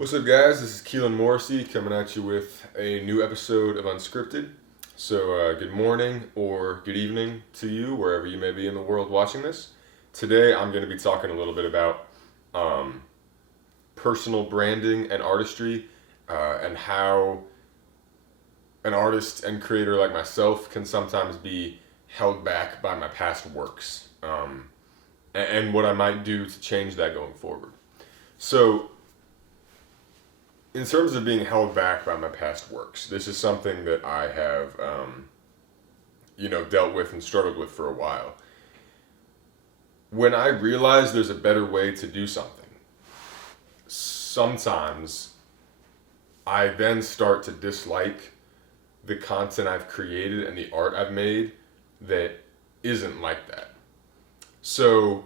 What's up, guys? This is Keelan Morrissey coming at you with a new episode of Unskripted. So, good morning or good evening to you, wherever you may be in the world watching this. Today, I'm going to be talking a little bit about personal branding and artistry, and how an artist and creator like myself can sometimes be held back by my past works, and what I might do to change that going forward. So, in terms of being held back by my past works, this is something that I have, dealt with and struggled with for a while. When I realize there's a better way to do something, sometimes I then start to dislike the content I've created and the art I've made that isn't like that. So,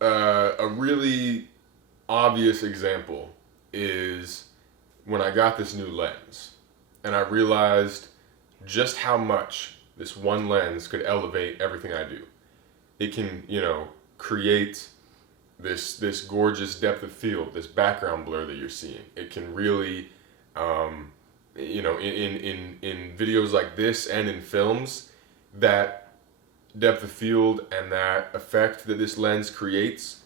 a really obvious example is when I got this new lens and I realized just how much this one lens could elevate everything I do. It can, create this gorgeous depth of field, this background blur that you're seeing. It can really, in videos like this and in films, that depth of field and that effect that this lens creates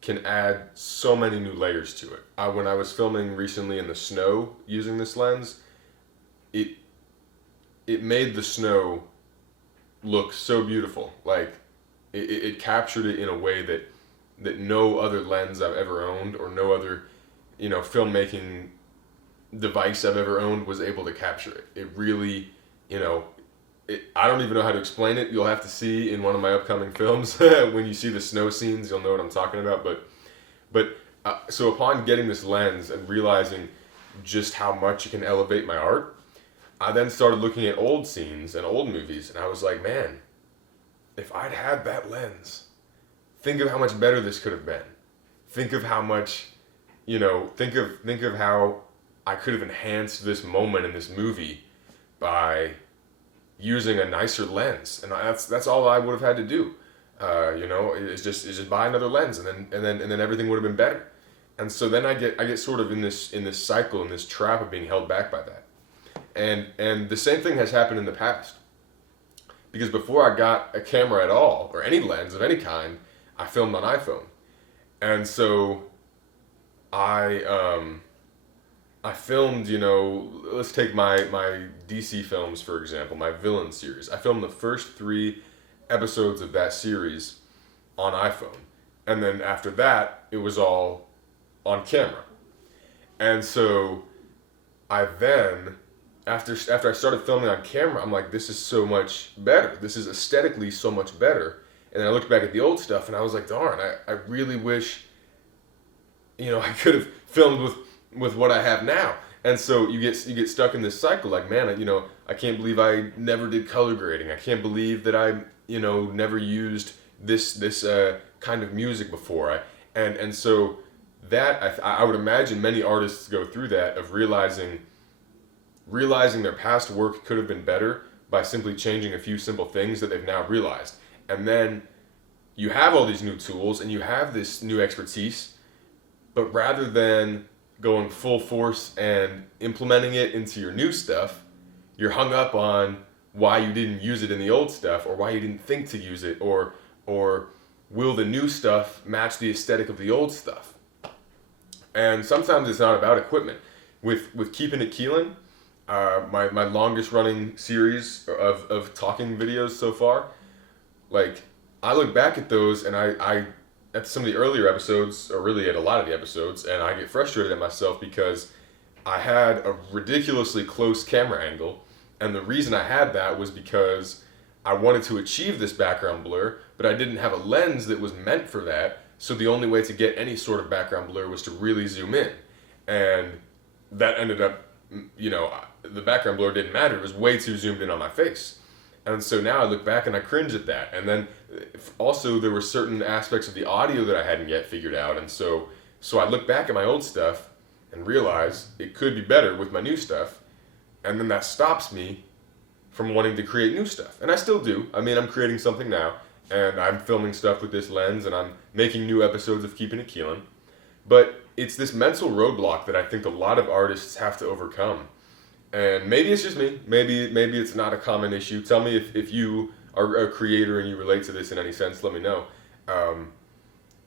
can add so many new layers to it. When I was filming recently in the snow using this lens, it made the snow look so beautiful. Like it captured it in a way that no other lens I've ever owned or no other filmmaking device I've ever owned was able to capture it. It really, I don't even know how to explain it. You'll have to see in one of my upcoming films. When you see the snow scenes, you'll know what I'm talking about. So upon getting this lens and realizing just how much it can elevate my art, I then started looking at old scenes and old movies, and I was like, man, if I'd had that lens, think of how much better this could have been. Think of how much, think of how I could have enhanced this moment in this movie by using a nicer lens, and that's all I would have had to do. It's just buy another lens, and then everything would have been better. And so then I get sort of in this cycle, in this trap of being held back by that. And the same thing has happened in the past, because before I got a camera at all or any lens of any kind, I filmed on iPhone, and so I filmed, let's take my DC films, for example, my villain series. I filmed the first 3 episodes of that series on iPhone. And then after that, it was all on camera. And so I then, after I started filming on camera, I'm like, this is so much better. This is aesthetically so much better. And then I looked back at the old stuff and I was like, darn, I really wish, I could have filmed with what I have now. And so you get stuck in this cycle, like, man, I can't believe I never did color grading. I can't believe that I, never used this kind of music before. And so that I would imagine many artists go through that, of realizing their past work could have been better by simply changing a few simple things that they've now realized. And then you have all these new tools and you have this new expertise, but rather than going full force and implementing it into your new stuff, you're hung up on why you didn't use it in the old stuff, or why you didn't think to use it, or will the new stuff match the aesthetic of the old stuff? And sometimes it's not about equipment. With Keeping It Keelan, my longest running series of talking videos so far, like, I look back at those and I at some of the earlier episodes, or really at a lot of the episodes, and I get frustrated at myself because I had a ridiculously close camera angle, and the reason I had that was because I wanted to achieve this background blur, but I didn't have a lens that was meant for that, so the only way to get any sort of background blur was to really zoom in. And that ended up, the background blur didn't matter, it was way too zoomed in on my face. And so now I look back and I cringe at that. And then also there were certain aspects of the audio that I hadn't yet figured out. And so I look back at my old stuff and realize it could be better with my new stuff. And then that stops me from wanting to create new stuff. And I still do. I mean, I'm creating something now, and I'm filming stuff with this lens, and I'm making new episodes of Keeping It Keelan. But it's this mental roadblock that I think a lot of artists have to overcome. And maybe it's just me. Maybe it's not a common issue. Tell me if you are a creator and you relate to this in any sense. Let me know.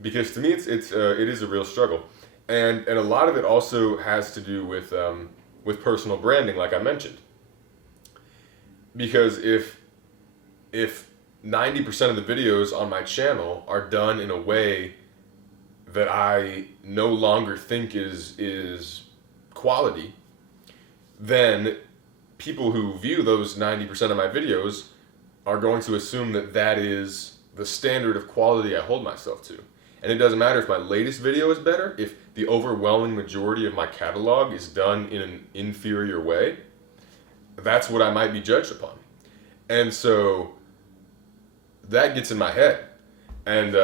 Because to me, it is a real struggle, and a lot of it also has to do with personal branding, like I mentioned. Because if 90% of the videos on my channel are done in a way that I no longer think is quality, then people who view those 90% of my videos are going to assume that that is the standard of quality I hold myself to. And it doesn't matter if my latest video is better, if the overwhelming majority of my catalog is done in an inferior way, that's what I might be judged upon. And so that gets in my head. And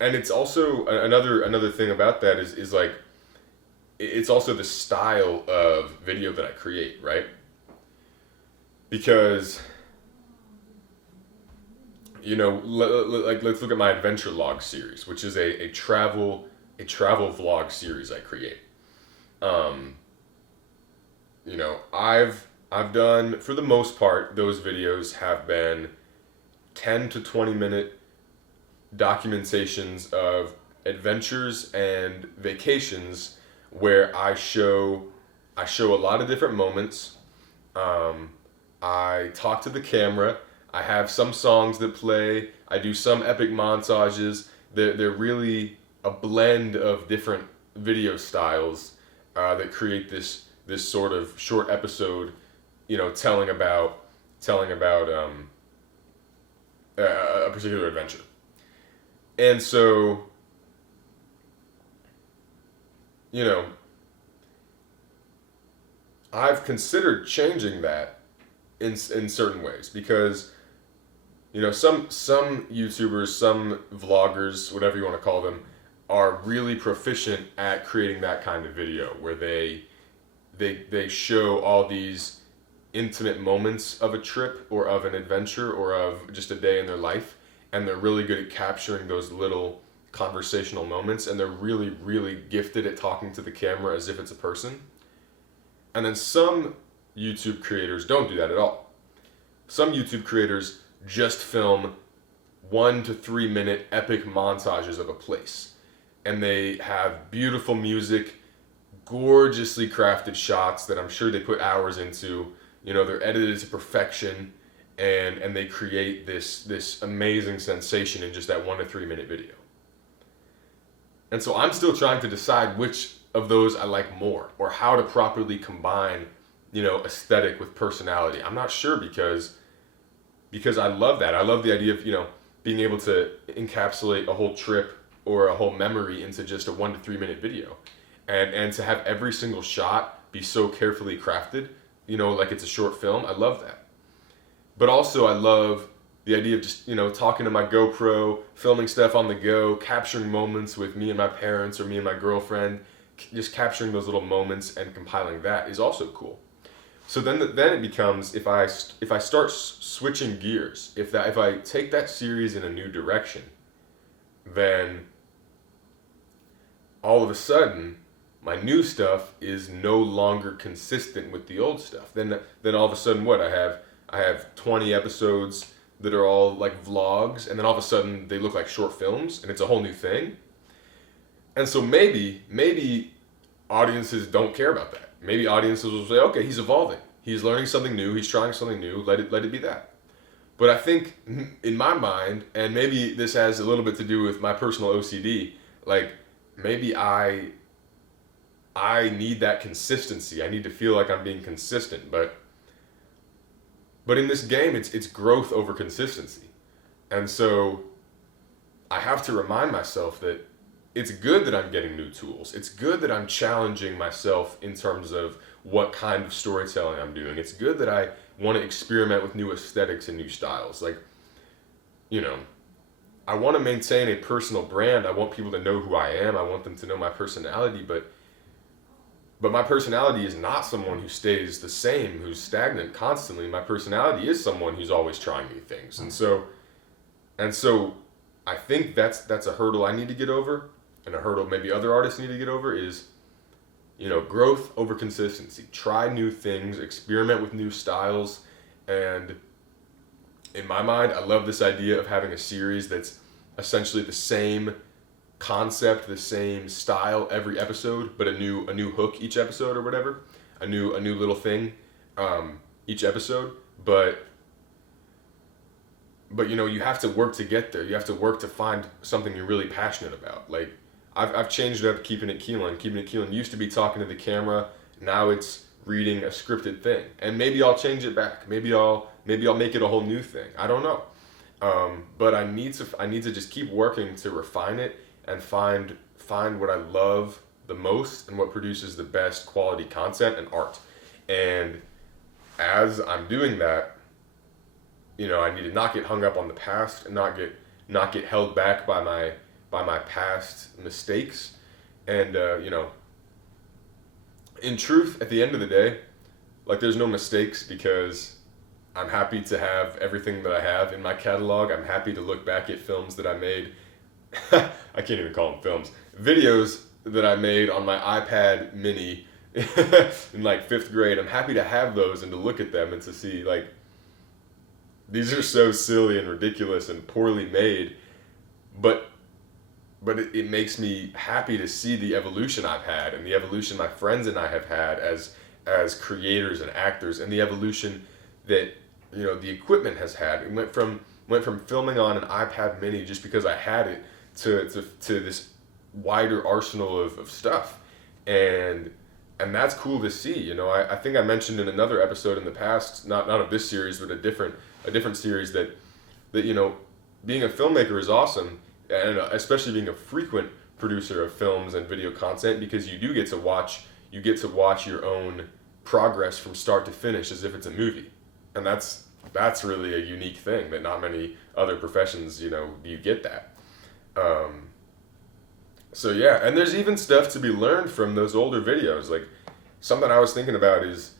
it's also another thing about that is like, it's also the style of video that I create, right? Because, you know, let's look at my adventure log series, which is a travel vlog series I create. You know, I've done, for the most part, those videos have been 10 to 20 minute documentations of adventures and vacations where I show a lot of different moments. I talk to the camera. I have some songs that play. I do some epic montages. They're really a blend of different video styles that create this sort of short episode, you know, telling about a particular adventure. And so, you know, I've considered changing that in certain ways, because, you know, some YouTubers, some vloggers, whatever you want to call them, are really proficient at creating that kind of video where they show all these intimate moments of a trip or of an adventure or of just a day in their life, and they're really good at capturing those little conversational moments, and they're really, really gifted at talking to the camera as if it's a person. And then some YouTube creators don't do that at all. Some YouTube creators just film 1 to 3 minute epic montages of a place, and they have beautiful music, gorgeously crafted shots that I'm sure they put hours into. You know, they're edited to perfection, and they create this amazing sensation in just that 1 to 3 minute video. And so I'm still trying to decide which of those I like more, or how to properly combine, you know, aesthetic with personality. I'm not sure, because I love that. I love the idea of, you know, being able to encapsulate a whole trip or a whole memory into just a 1 to 3 minute video, and to have every single shot be so carefully crafted, you know, like it's a short film. I love that. But also I love the idea of just, you know, talking to my GoPro, filming stuff on the go, capturing moments with me and my parents or me and my girlfriend, just capturing those little moments and compiling that is also cool. So then it becomes, if I start switching gears, if I take that series in a new direction, then all of a sudden my new stuff is no longer consistent with the old stuff. Then all of a sudden, what I have 20 episodes that are all like vlogs, and then all of a sudden they look like short films, and it's a whole new thing. And so maybe audiences don't care about that. Maybe audiences will say, okay, he's evolving, he's learning something new, he's trying something new, let it be that. But I think in my mind, and maybe this has a little bit to do with my personal OCD, like maybe I need that consistency. I need to feel like I'm being consistent, but in this game, it's growth over consistency. And so I have to remind myself that it's good that I'm getting new tools. It's good that I'm challenging myself in terms of what kind of storytelling I'm doing. It's good that I want to experiment with new aesthetics and new styles. Like, you know, I want to maintain a personal brand. I want people to know who I am. I want them to know my personality, but my personality is not someone who stays the same, who's stagnant constantly. My personality is someone who's always trying new things. And so I think that's a hurdle I need to get over. and a hurdle maybe other artists need to get over is, growth over consistency. Try new things, experiment with new styles, and in my mind, I love this idea of having a series that's essentially the same concept, the same style every episode, but a new hook each episode or whatever, a new little thing each episode. But you have to work to get there. You have to work to find something you're really passionate about. Like I've changed up Keeping It Keelan. Keeping It Keelan used to be talking to the camera. Now it's reading a scripted thing, and maybe I'll change it back. Maybe I'll make it a whole new thing. I don't know. But I need to just keep working to refine it and find what I love the most and what produces the best quality content and art. And as I'm doing that, I need to not get hung up on the past and not get held back by my past mistakes. And in truth, at the end of the day, like there's no mistakes because I'm happy to have everything that I have in my catalog. I'm happy to look back at films that I made. I can't even call them films. Videos that I made on my iPad mini in like 5th grade. I'm happy to have those and to look at them and to see like, these are so silly and ridiculous and poorly made, but it makes me happy to see the evolution I've had and the evolution my friends and I have had as creators and actors, and the evolution that the equipment has had. It went from filming on an iPad mini just because I had it to this wider arsenal of stuff, and that's cool to see. I think I mentioned in another episode in the past, not of this series, but a different series that being a filmmaker is awesome, and especially being a frequent producer of films and video content, because you get to watch your own progress from start to finish as if it's a movie, and that's really a unique thing that not many other professions you get that. So yeah, and there's even stuff to be learned from those older videos. Like something I was thinking about is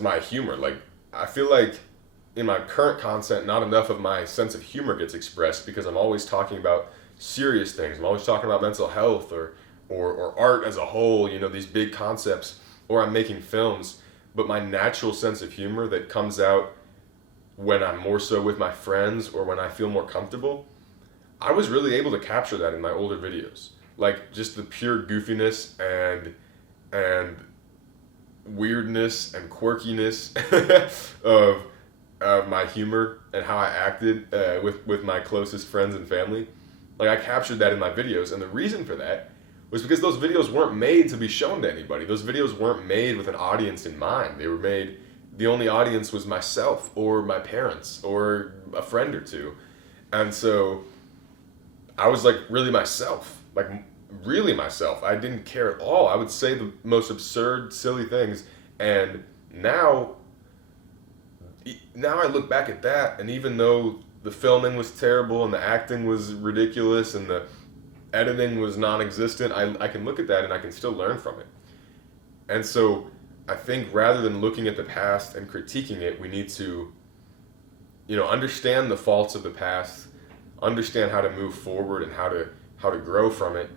my humor. Like I feel like in my current content, not enough of my sense of humor gets expressed because I'm always talking about serious things. I'm always talking about mental health or art as a whole, these big concepts, or I'm making films. But my natural sense of humor that comes out when I'm more so with my friends or when I feel more comfortable, I was really able to capture that in my older videos. Like just the pure goofiness and weirdness and quirkiness of my humor and how I acted with my closest friends and family. Like I captured that in my videos, and the reason for that was because those videos weren't made to be shown to anybody. Those videos weren't made with an audience in mind. They were made, the only audience was myself or my parents or a friend or two. And so I was like really myself, I didn't care at all. I would say the most absurd, silly things. And now I look back at that, and even though the filming was terrible and the acting was ridiculous and the editing was non-existent, I can look at that and I can still learn from it. And so I think rather than looking at the past and critiquing it, we need to, understand the faults of the past, understand how to move forward and how to grow from it,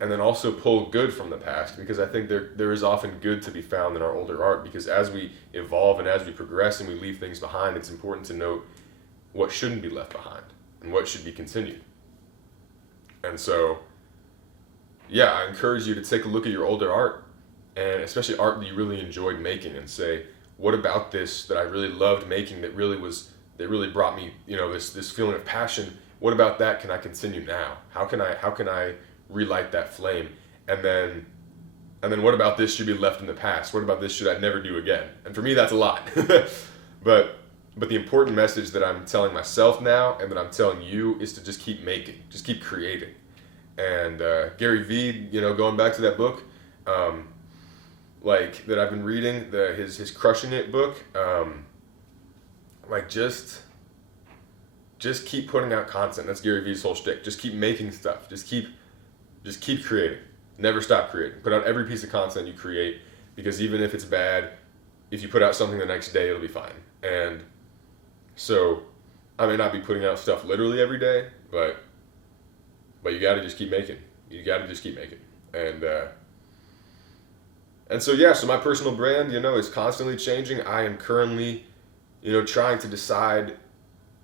and then also pull good from the past, because I think there is often good to be found in our older art, because as we evolve and as we progress and we leave things behind, it's important to note what shouldn't be left behind and what should be continued. And so, yeah, I encourage you to take a look at your older art, and especially art that you really enjoyed making, and say, what about this that I really loved making that really brought me, this feeling of passion? What about that can I continue now? How can I relight that flame? And then what about this should be left in the past? What about this should I never do again? And for me, that's a lot. But the important message that I'm telling myself now and that I'm telling you is to just keep making, just keep creating. And Gary Vee, going back to that book, that I've been reading, his Crushing It book, just keep putting out content. That's Gary Vee's whole shtick. Just keep making stuff. Just keep creating. Never stop creating. Put out every piece of content you create, because even if it's bad, if you put out something the next day, it'll be fine. And so I may not be putting out stuff literally every day, but you got to just keep making. You got to just keep making. And so yeah, so my personal brand, is constantly changing. I am currently, trying to decide.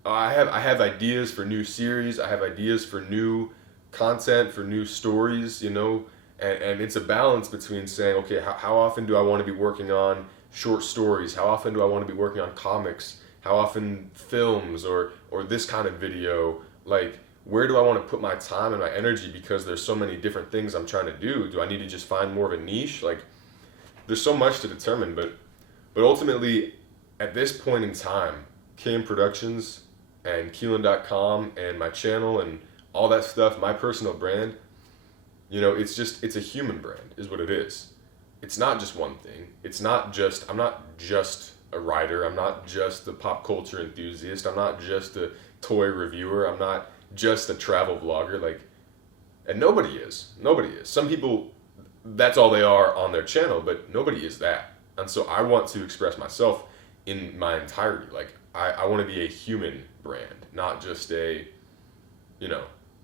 I have ideas for new series. I have ideas for new content, for new stories. And it's a balance between saying, okay, how often do I want to be working on short stories? How often do I want to be working on comics? How often films or this kind of video? Like, where do I want to put my time and my energy? Because there's so many different things I'm trying to do. Do I need to just find more of a niche? Like, there's so much to determine, but ultimately, at this point in time, KM Productions and Keelan.com and my channel and all that stuff, my personal brand, it's a human brand is what it is. It's not just one thing. I'm not just a writer. I'm not just a pop culture enthusiast. I'm not just a toy reviewer. I'm not just a travel vlogger. And nobody is. Some people, that's all they are on their channel, but nobody is that. And so I want to express myself in my entirety. I want to be a human brand, not just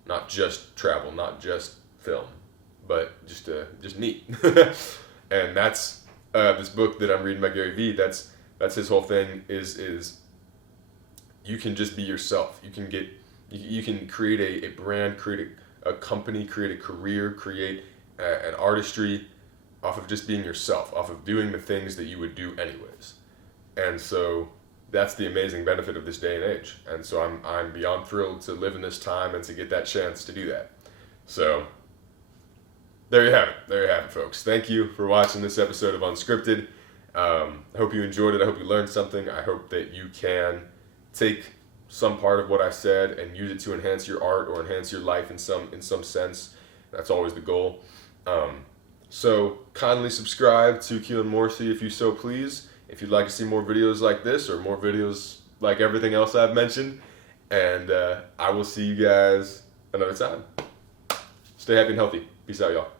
not just travel, not just film, but just me. And that's this book that I'm reading by Gary Vee. That's his whole thing is you can just be yourself. You can create a brand, create a company, create a career, create an artistry off of just being yourself, off of doing the things that you would do anyways. And so that's the amazing benefit of this day and age. And so I'm beyond thrilled to live in this time and to get that chance to do that. So there you have it, folks. Thank you for watching this episode of Unskripted. I hope you enjoyed it. I hope you learned something. I hope that you can take some part of what I said and use it to enhance your art or enhance your life in some sense. That's always the goal. So kindly subscribe to Keelan Morrissey if you so please. If you'd like to see more videos like this or more videos like everything else I've mentioned. And I will see you guys another time. Stay happy and healthy. Peace out, y'all.